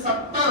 70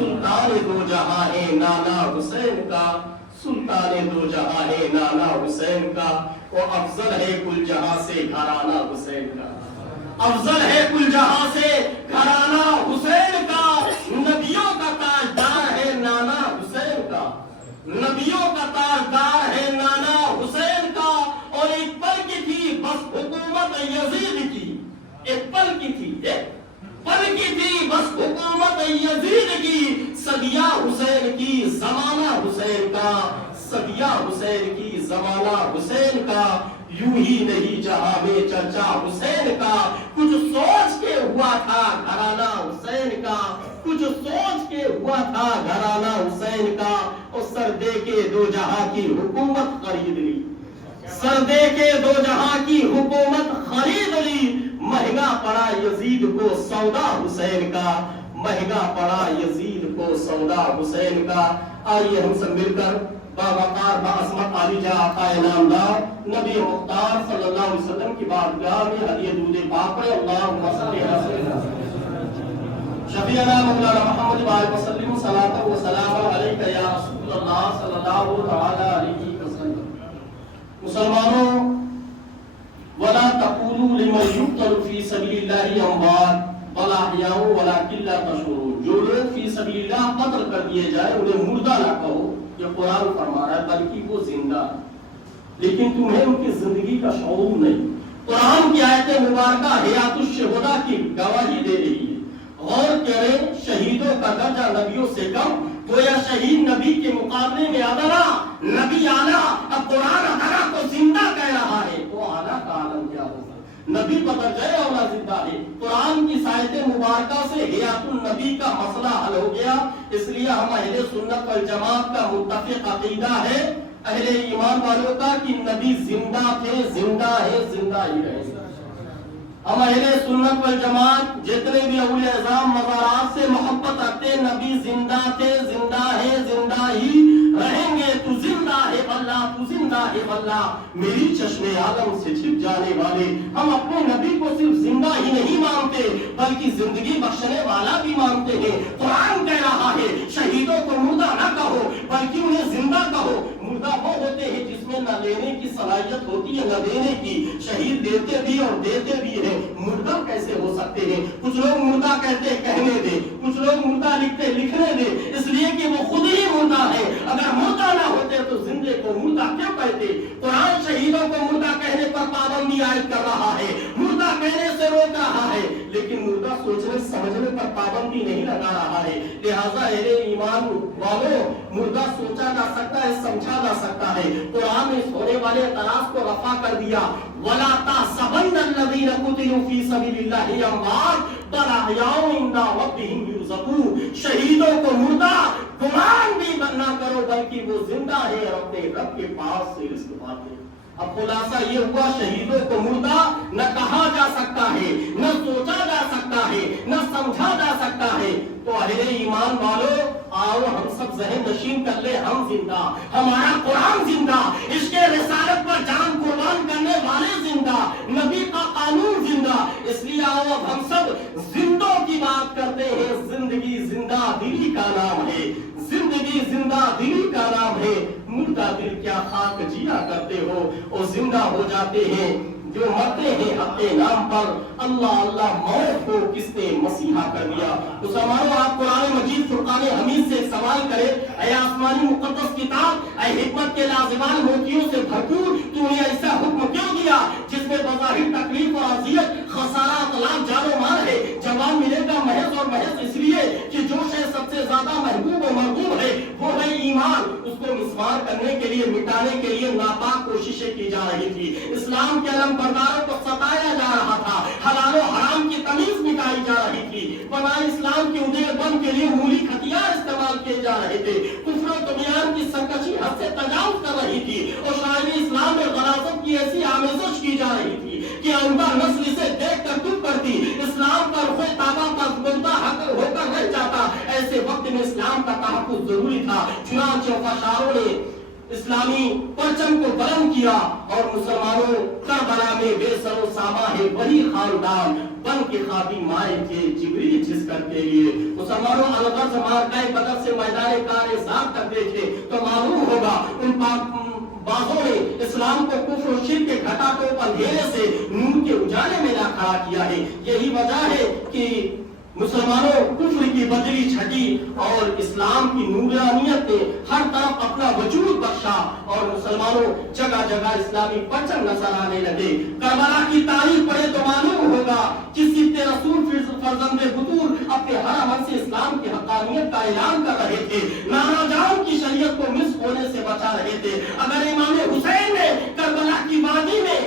سلطان دو جہاں ہے نانا حسین کا، سلطان دو جہاں ہے نانا حسین کا، وہ افضل ہے کل جہاں سے گھرانہ حسین کا، افضل ہے کل جہاں سے گھرانہ حسین کا، نبیوں کا تاجدار ہے نانا حسین کا، نبیوں کا تاجدار ہے نانا حسین کا، اور ایک پل کی تھی بس حکومت یزید کی، ایک پل کی تھی، ایک پل کی تھی بس حکومت یزید کی، صدیہ حسین کی زمانہ حسین کا، صدیہ حسین کی زمانہ حسین کا، یوں ہی نہیں جہاں میں چرچا حسین کا، کچھ سوچ کے ہوا تھا گھرانہ حسین کا، کچھ سوچ کے ہوا تھا گھرانہ حسین کا، اور سر دے کے دو جہاں کی حکومت خرید لی، سر دے کے دو جہاں کی حکومت خرید لی، مہنگا پڑا یزید کو سودا حسین کا، مہنگا پڑا یزید کو سودا حسین کا۔ آئیے ہم سب مل کر باوقار باعظمت عالی جاں آقا انعامدار نبی مختار صلی اللہ علیہ وسلم کی بارگاہ میں ہدیہ درود پاک پڑھیں۔ اللہم صلی علی سیدنا شفیعنا مولانا محمد وآلہ وسلم صلاۃ و سلام علیک یا رسول اللہ صلی اللہ تعالی علیہ وسلم۔ مسلمانوں، ولا تقولوا لمن يقتل في سبيل الله اموات بل احياء ولكن لا تشعرون، جو لوگ فی سبیل اللہ قتل کر دیے جائے انہیں مردہ نہ کہو، یہ قرآن فرما رہا ہے، بلکہ وہ زندہ، لیکن تمہیں ان کی زندگی کا شعور نہیں۔ قرآن کی آیت مبارکہ حیات الشہداء کی گواہی دے رہی ہے۔ غور کریں، شہیدوں کا درجہ نبیوں سے کم، گویا شہید نبی کے مقابلے میں ادنا، نبی اعلیٰ، اب قرآن ادنا کو زندہ کہہ رہا ہے، تو اعلیٰ کا عالم کیا ہوگا؟ نبی بدر جائے اولا زندہ ہے۔ قرآن کی آیت مبارکہ سے حیات النبی کا مسئلہ حل ہو گیا، اس لیے ہم اہل سنت والجماعت کا متفق عقیدہ ہے، اہل ایمان والوں کا، کہ نبی زندہ تھے، زندہ ہے، زندہ ہی رہے گا۔ ہم اہل سنت والجماعت جتنے بھی اولیاء اعظام مزارات سے محبت رکھتے، نبی زندہ تھے، زندہ ہے، زندہ ہی رہیں گے۔ تو زندہ ہے اللہ، تو زندہ ہے اللہ، میری چشم عالم سے چھپ جانے والے۔ ہم اپنے نبی کو صرف زندہ ہی نہیں مانتے بلکہ زندگی بخشنے والا بھی مانتے ہیں۔ قرآن کہہ رہا ہے شہیدوں کو مردہ نہ کہو بلکہ انہیں زندہ کہو۔ مردہ وہ ہوتے ہیں جس میں نہ لینے کی صلاحیت ہوتی ہے نہ دینے کی، شہید دیتے بھی اور دیتے بھی ہیں، مردہ کیسے ہو سکتے ہیں؟ کچھ لوگ مردہ کہتے کہنے دے، کچھ لوگ مردہ لکھتے لکھنے دے، اس لیے کہ وہ خود ہی مردہ ہے۔ اگر مردہ نہ ہوتے تو زندے کو مردہ کیوں کہتے؟ قرآن شہیدوں کو مردہ کہنے پر پابندی عائد کر رہا ہے، مردہ کہنے سے روک رہا ہے، لیکن مردہ سوچنے سمجھنے پر پابندی نہیں لگا رہا ہے۔ لہٰذا اہل ایمان والوں، مردہ سوچا جا سکتا ہے، سمجھا جا سکتا ہے۔ قرآن نے اس ہونے والے اعتراض کو رفع کر دیا، وَلَا تَحْسَبَنَّ الَّذِينَ قُتِلُوا فِي سَبِيلِ اللَّهِ أَمْوَاتٌ بَلْ أَحْيَاءٌ عِندَ رَبِّهِمْ يُرْزَقُونَ۔ شہیدوں کو مردہ گمان بھی نہ کرو بلکہ وہ زندہ ہے اور اپنے رب کے پاس سے رزق پاتے ہیں۔ اب خلاصہ یہ ہوا، شہیدوں کو مردہ نہ کہا جا سکتا ہے، نہ سوچا جا سکتا ہے، نہ سمجھا جا سکتا ہے۔ تو اہل ایمان والوں، آؤ ہم سب ذہن نشین کر لیں، ہم زندہ، ہمارا قرآن زندہ، عشق رسالت پر جان قربان کرنے والے زندہ، نبی کا قانون زندہ۔ اس لیے آؤ اب ہم سب زندوں کی بات کرتے ہیں۔ زندگی زندہ دلی کا نام ہے، زندگی زندہ دلی کا نام ہے۔ مردہ دل کیا خاک جیا کرتے ہو، اور زندہ ہو جاتے ہیں جو مرتے ہیں حق کے نام پر۔ اللہ اللہ، موت کو کس نے مسیحا کر دیا؟ مسلمانوں، آپ قرآن مجید فرقان حمید سے ایک سوال کریں، اے آسمانی مقدس کتاب، اے حکمت کے لازوال موتیوں سے بھرپور، تو نے ایسا حکم کیوں دیا جس میں بظاہر تکلیف اور اذیت، خسارہ، طلاق، جان و مال ہے؟ جواب ملے گا محض اور محض اس لیے کہ جو شے سب سے زیادہ محبوب و مرغوب ہے وہ ہے ایمان۔ اس کو مسمار کرنے کے لیے، مٹانے کے لیے ناپاک کوششیں کی جا رہی تھی۔ اسلام کے علم برداروں کو ستایا جا رہا تھا، حلال و حرام کی تمیز مٹائی جا رہی تھی، بنائے اسلام کی ادھیڑ بند کے لیے مولیک ہتھیار استعمال کیے جا رہے تھے، کفر و طغیان کی سرکشی حد سے تجاوز کر رہی تھی، اور شاعری اسلام میں غلاظت کی ایسی آمیزش کی جا رہی تھی کہ آئندہ نسل اسے دیکھ کر چپ کرتی، اسلام کا رخ تابہ پر مردہ ہو کر رہ جاتا۔ ایسے وقت میں اسلام کا تحفظ ضروری تھا، چنانچہ وفاشاروں نے اسلامی پرچم کو بلند کیا اور مسلمانوں کربلا میں بے سر و ساما ہے وہی خاندان بن کے خادم آئے تھے جبریل جس کر کے لیے مسلمانوں الغرض مارکہ بدر سے میدان کار زاد تک دیکھے تو معلوم ہوگا ان بازوں نے اسلام کو کفر و شرک کے گھٹا ٹوپ اندھیرے سے نور کے اجالے میں لا کھڑا کیا ہے. یہی وجہ ہے کہ مسلمانوں کفر کی بدلی چھٹی اور اسلام کی نورانیت نے ہر طرف اپنا وجود بخشا اور مسلمانوں جگہ جگہ اسلامی پرچم نظر آنے لگے. کربلا کی تاریخ پڑھے تو معلوم ہوگا کہ سبط رسول فرزند بطول اپنے ہر عمل سے اسلام کی حقانیت کا اعلان کر رہے تھے. نانا جان کی شریعت کو مس ہونے سے بچا رہے تھے. اگر امام حسین نے کربلا کی وادی میں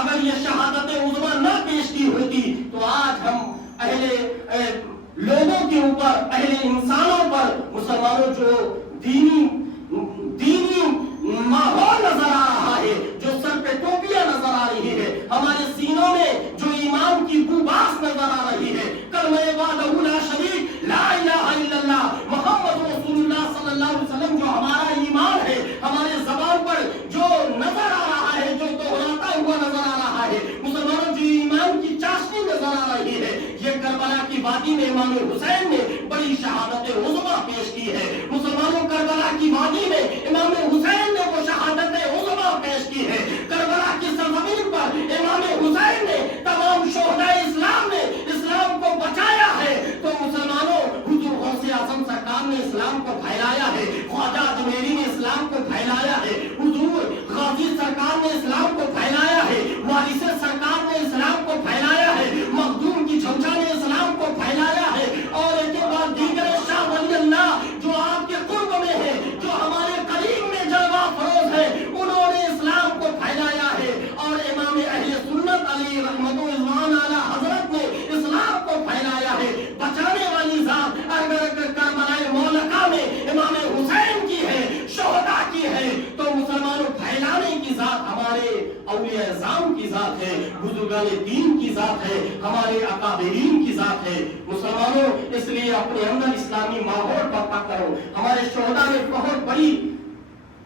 اگر یہ شہادت عظمی نہ پیش کی ہوتی تو آج ہم اہل لوگوں کے اوپر اہل انسانوں پر مسلمانوں جو دینی ماحول نظر آ رہا ہے جو سر پہ ٹوپیاں نظر آ رہی ہے ہمارے سینوں میں جو ایمان کی بوباس نظر آ رہی ہے کلمہ وحدہ لا شریک لا الہ الا اللہ محمد رسول اللہ صلی اللہ علیہ وسلم جو ہمارا ایمان ہے ہمارے زبان پر جو نظر آ رہا ہے جو دہراتا ہوا نظر آ رہا ہے مسلمانوں جو ایمان کی چاشنی نظر آ رہی ہے یہ کربلا کی وادی میں امام حسین نے بڑی شہادت عظمی پیش کی ہے. مسلمانوں کربلا کی وادی میں امام حسین نے وہ شہادت عظمی پیش کی ہے. کربلا کی سرزمین پر امام حسین نے تمام شہداء اسلام نے اسلام کو بچایا ہے. تو مسلمانوں حضور غوث اعظم سرکار نے اسلام کو پھیلایا ہے. خواجہ اجمیری نے اسلام کو پھیلایا ہے. حضور غازی سرکار نے اسلام کو پھیلایا ہے. وارث سرکار نے اسلام کو پھیلایا ہے. مخدوم کی جھنجھا نے اسلام کو پھیلایا ہے. اور ایک کے بعد دیگر شاہ ولی اللہ جو آپ کے قرب میں ہے جو ہمارے قریب میں جلوہ فروز ہے انہوں نے اسلام کو پھیلایا ہے. اور امام اہل سنت علی رحمت اللہ علی حضرت نے اسلام کو پھیلایا ہے. بچانے والی ذات اگر کربلائے مولکہ میں امام حسین کی ہے شہداء کی ہے تو مسلمانوں پھیلانے کی ذات ہمارے اولیاء اعظام کی ذات ہے بزرگان دین کی ذات ہے ہمارے اکابرین کی ذات ہے. مسلمانوں اس لیے اپنے اندر اسلامی ماحول برپا کرو. ہمارے شہداء نے بہت بڑی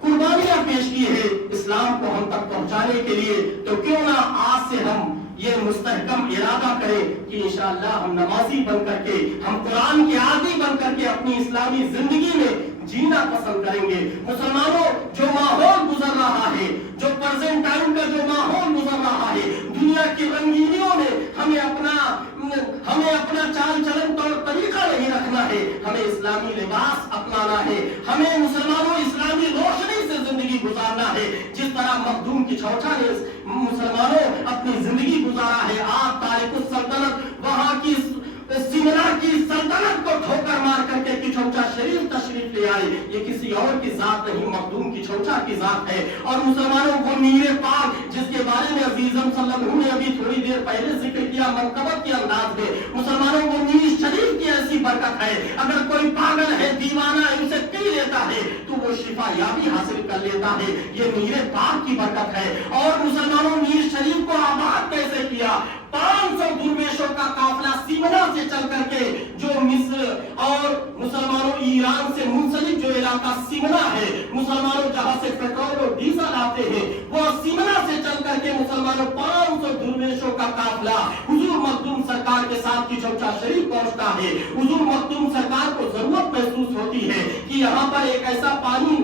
قربانیاں پیش کی ہے اسلام کو ہم تک پہنچانے کے لیے. تو کیوں نہ آج سے ہم یہ مستحکم ارادہ کریں کہ انشاءاللہ ہم نمازی بن کر کے ہم قرآن کے عادی بن کر کے اپنی اسلامی زندگی میں جینا پسند کریں گے. مسلمانوں جو ماحول گزر رہا ہے جو پریزنٹ ٹائم کا جو ماحول گزر رہا ہے دنیا کی رنگینیوں میں ہمیں اپنا چال چلن طور طریقہ نہیں رکھنا ہے. ہمیں اسلامی لباس اپنانا ہے. ہمیں مسلمانوں اسلامی روشنی سے زندگی گزارنا ہے. جس طرح مخدوم کی چھوچا نے مسلمانوں اپنی زندگی گزارا ہے. آپ تارک السلطنت وہاں کی سمنا کی سلطنت کو ٹھوکر مار کر کے کچھوچا شریف تشریف لے آئے. یہ کسی اور کی ذات نہیں مخدوم کی چھوچا کی ذات ہے. اور مسلمانوں کو میر پاک جس کے بارے میں عزیزم صلی اللہ علیہ وسلم نے ابھی تھوڑی دیر پہلے ذکر کیا منقبت کے انداز میں مسلمانوں کو میر شریف کی ایسی برکت ہے اگر کوئی پاگل ہے دیوانہ ہے اسے پی لیتا ہے تو وہ شفا یابی حاصل کر لیتا ہے. یہ میر پاک کی برکت ہے. اور مسلمانوں میر شریف کو آباد کیسے کیا 500 درویشوں کا قافلہ سیمنا سے چل کر کے جو مصر اور مسلمانوں ایران سے منسلک جو علاقہ سیمنا ہے مسلمانوں جہاں سے پیٹرول اور ڈیزل آتے ہیں وہ سیمنا سے چل کر کے مسلمانوں 500 درویشوں کا قافلہ حضور مخدوم سرکار کے ساتھ کی چوچا شریف پہنچتا ہے. حضور مخدوم سرکار کو ضرورت محسوس ہوتی ہے کہ یہاں پر ایک ایسا پانی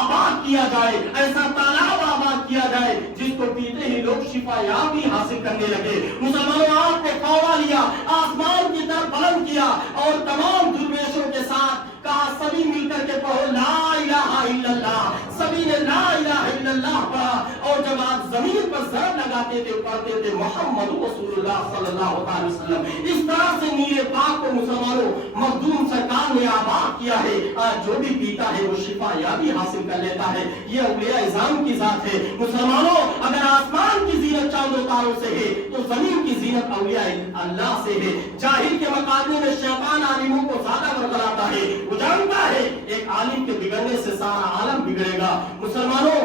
آباد کیا جائے ایسا تالاب آباد کیا جائے جس کو پیتے ہی لوگ شفا یابی حاصل کرنے لگے. مسلمانوں آپ نے فوڑا لیا آسمان کی طرف بلند کیا اور تمام درویشوں کے ساتھ کہا سبھی مل کر کے پڑھو لا الہ الا اللہ. سبھی نے لا الہ الا اللہ پڑھا اور جب آپ زمین پر ضرب لگاتے تھے پڑھتے تھے محمد رسول اللہ صلی اللہ علیہ وسلم. اس طرح سے میر پاک کو مسلمانوں مخدوم سرکار نے آباد کیا ہے. آج جو بھی پیتا ہے وہ شفا یابی حاصل کر لیتا ہے. یہ اولیاء اعظام کی ذات ہے. مسلمانوں اگر آسمان کی زینت چاند و تاروں سے ہے تو زمین کی زینت اولیاء اللہ سے ہے. جاہل کے مقابلے میں شیطان عالموں کو زیادہ بڑھاتا ہے. وہ جانتا ہے ایک عالم کے بگڑنے سے سارا عالم بگڑے گا. مسلمانوں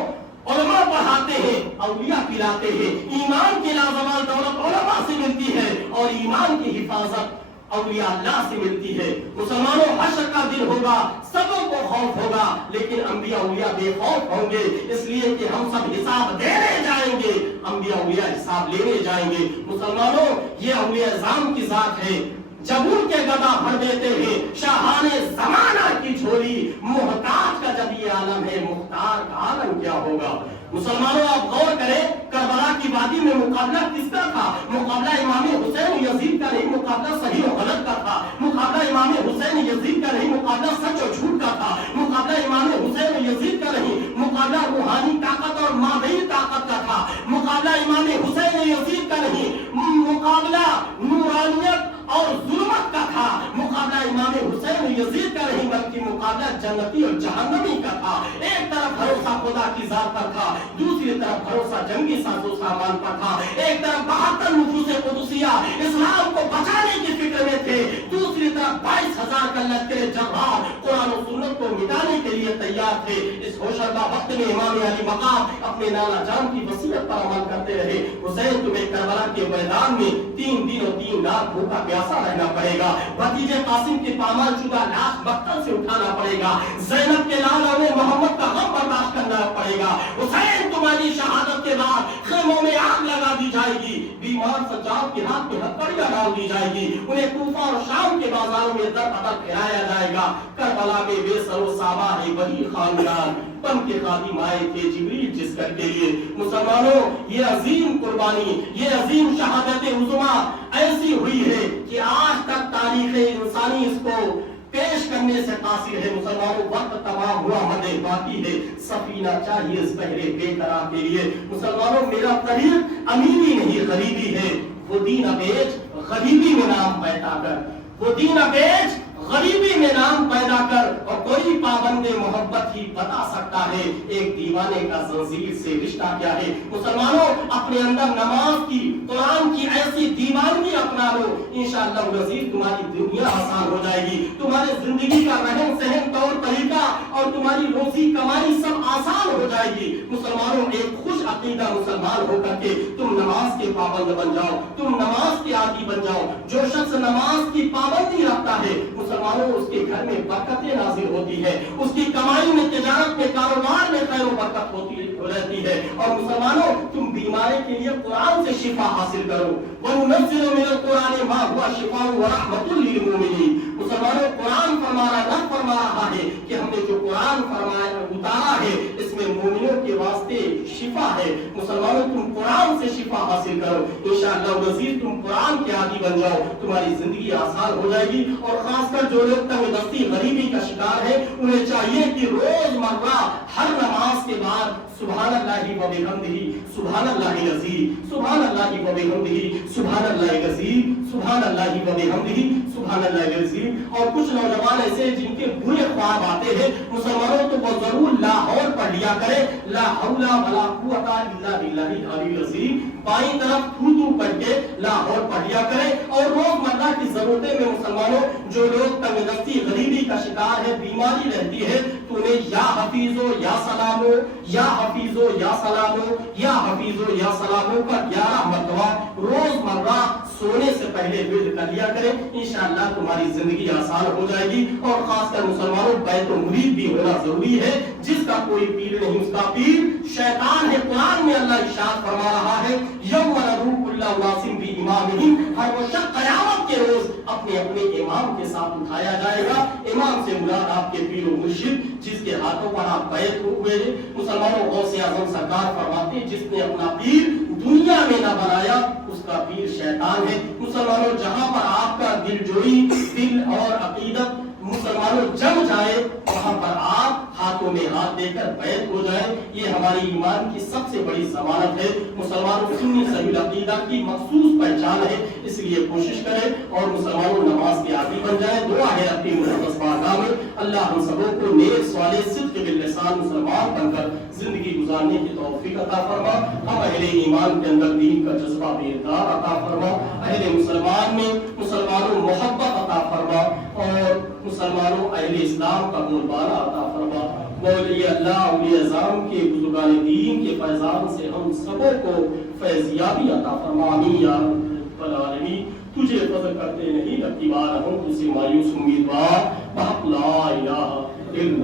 علماء پڑھاتے ہیں اولیاء پلاتے ہیں. ایمان کی لازوال دولت علماء سے ملتی ہے اور ایمان کی حفاظت اولیاء اللہ سے ملتی ہے. مسلمانوں حشر کا دن ہوگا سبوں کو خوف ہوگا، لیکن انبیاء اولیاء بے خوف ہوں گے، اس لیے کہ ہم سب حساب دینے جائیں گے، انبیاء اولیاء حساب لینے جائیں گے۔ مسلمانوں، یہ اولیاء اعظام کی ذات ہے، جب ان کے گدا بھر دیتے ہیں شاہان زمانہ کی جھولی، محتاج کا جب یہ عالم ہے، مختار کا عالم کیا ہوگا؟ مسلمانوں، آپ غور کریں، کربلا کی وادی میں مقابلہ کس کا تھا؟ مقابلہ امام حسین یزید کا نہیں، مقابلہ صحیح و غلط کا تھا۔ مقابلہ امام حسین یزید کا نہیں، مقابلہ سچ اور جھوٹ کا تھا۔ مقابلہ امام حسین یزید کا نہیں، مقابلہ روحانی طاقت اور مادی طاقت کا تھا۔ مقابلہ امام حسین یزید کا نہیں، مقابلہ نورانیت اور ظلمت کا تھا۔ مقابلہ امام حسین یزید کا نہیں، بلکہ مقابلہ جنتی اور جہنمی کا تھا۔ ایک طرف بھروسہ خدا کی ذات پر تھا، دوسری طرف بھروسہ جنگی ساز و سامان پر تھا۔ ایک طرف 72 نفوس قدسیہ اسلام کو بچانے کی فکر میں تھے، دوسری طرف 22,000 کا لشکر جبار قرآن و سنت کو مٹانے کے لیے تیار تھے۔ اس ہوشربا وقت میں امام علی مقام اپنے نانا جان کی وصیت پر عمل کرتے رہے، حسین تمہیں کربلا کے میدان میں 3 دن اور 3 رات بھوکا پیاسا رہنا پڑے گا، بھتیجے قاسم کی پامال شدہ لاش مقتل سے اٹھانا پڑے گا، زینب کے لال اور محمد کا غم برداشت کرنا پڑے گا، حسین تمہاری شہادت کے بعد خیموں میں آگ لگا دی جائے گی، بیمار سجاد کے ہاتھ میں ہتھکڑیاں ڈال دی جائے گی، انہیں کوفہ اور شام کے بازاروں میں در بدر پھیلایا جائے گا۔ کربلا میں بے سر و سامہ ہے وہی خاندان، بن کے خادم آئے تھے جبریل جس گھر کے لیے۔ مسلمانوں، یہ عظیم قربانی، یہ عظیم شہادت عظمیٰ ایسی ہوئی ہے کہ آج تک تاریخ انسانی اس کو پیش کرنے سے قاصر ہے۔ مسلمانوں، وقت تمام ہوا، مدد باقی ہے، سفینہ چاہیے اس بحر بے قرار کے لیے۔ مسلمانوں، میرا طریق امیری نہیں غریبی ہے، وہ دین بیچ غریبی میں نام پیدا کر، وہ دین بیچ غریبی میں نام پیدا کر، اور کوئی پابند محبت ہی بتا سکتا ہے ایک دیوانے کا زنجیر سے رشتہ کیا ہے۔ مسلمانوں، اپنے اندر نماز کی، قرآن کی ایسی دیوانگی اپنا لو، انشاءاللہ العزیز تمہاری دنیا آسان ہو جائے گی، تمہارے زندگی کا رہن سہن طور طریقہ اور تمہاری روزی کمائی سب آسان ہو جائے گی۔ مسلمانوں، ایک خوش عقیدہ مسلمان ہو کر کے تم نماز کے پابند بن جاؤ، تم نماز کے عادی بن جاؤ۔ جو شخص نماز کی پابندی رکھتا ہے، مسلمانوں، اس کے گھر میں برکتیں نازل ہوتی ہے، اس کی کمائی میں، تجارت میں، کاروبار میں خیر و برکت ہوتی رہتی ہے۔ اور مسلمانوں، تم بیماری کے لیے قرآن سے شفا حاصل کرو، وَنُنَزِّلُ مِنَ الْقُرْآنِ مَا هُوَ شِفَاءٌ وَرَحْمَةٌ لِّلْمُؤْمِنِينَ۔ مسلمانوں، قرآن رب فرما رہا ہے کہ ہم نے جو قرآن اتارا ہے اس میں مومنوں کے واسطے شفا ہے۔ مسلمانوں، تم قرآن سے شفا حاصل کرو، انشاءاللہ العزیز تم قرآن کے عادی بن جاؤ، تمہاری زندگی آسان ہو جائے گی۔ اور خاص کر جو لوگ تنگ دستی غریبی کا شکار ہے، انہیں چاہیے کہ روز مرہ ہر نماز کے بعد سبحان اللہ و بحمدہ، سبحان اللہ العظیم، سبحان اللہ و بحمدہ، سبحان اللہ العظیم، سبحان اللہ و بحمدہ، سبحان اللہ العظیم۔ اور کچھ نوجوان ایسے ہیں جن کے برے خواب آتے ہیں، مسلمانوں تو وہ ضرور لاہور پڑھ لیا کرے، لا حول ولا قوت الا باللہ العلی العظیم، بائیں طرف تو پڑھ کے لاہور پڑھ لیا کرے۔ اور روزمرہ کی ضرورتیں میں مسلمانوں، جو لوگ تنگ دستی غریبی کا شکار ہے، بیماری رہتی ہے، تو انہیں یا حفیظو یا سلامو، یا حفیظو یا سلامو، یا حفیظو یا سلامو کا 11 مرتبہ روزمرہ سونے سے پہلے ورد کر لیا کریں، انشاءاللہ تمہاری زندگی آسان ہو جائے گی۔ اور خاص کر مسلمانوں، بیت و مرید بھی ہونا ضروری ہے، جس کا کوئی پیر نہیں اس کا پیر شیطان ہے۔ قرآن میں اللہ ارشاد فرما رہا ہے، یوم ندعو کل اناس بامامہم، ہر وہ شخص قیامت کے روز اپنے اپنے امام کے ساتھ اٹھایا جائے گا۔ امام سے مراد آپ کے پیر و مرشد جس کے ہاتھوں پر آپ بیعت ہوئے ہیں۔ مسلمانوں، غوث اعظم سرکار فرماتے ہیں، جس نے اپنا پیر دنیا میں نہ بنایا اس کا پیر شیطان ہے۔ مسلمانوں، جہاں پر آپ کا دل جوئی، دل اور عقیدت مسلمانوں جم جائے، وہاں پر آپ ہاتھوں میں ہاتھ دے کر بیعت ہو جائے، یہ ہماری ایمان کی سب سے بڑی ضمانت ہے۔ مسلمانوں، سنی صحیح العقیدہ کی مخصوص پہچان ہے، اس لیے کوشش کریں اور مسلمانوں نماز کے عادی بن جائیں۔ دعا ہے اپنی مقدس بارگاہ میں، اللہ ہم سبوں کو نیک صالح صدق باللسان مسلمان بن کر زندگی گزارنے کی توفیق عطا فرما، ہم اہل ایمان کے اندر دین کا جذبہ بیدار عطا فرما، اہل مسلمان میں مسلمانوں محبت عطا فرما، اور مسلمانوں اہل اسلام کا بول بالا عطا فرما۔ مولی اللہ اولیاء اعظام کے بزرگان دین کے فیضان سے ہم سبوں کو فیضیابی عطا فرما، آمین یا رب العالمین۔ تجھے فضل کرتے نہیں رکھتی بار ہم تجھ سے مایوس امیدوار، بحق لا الہ الا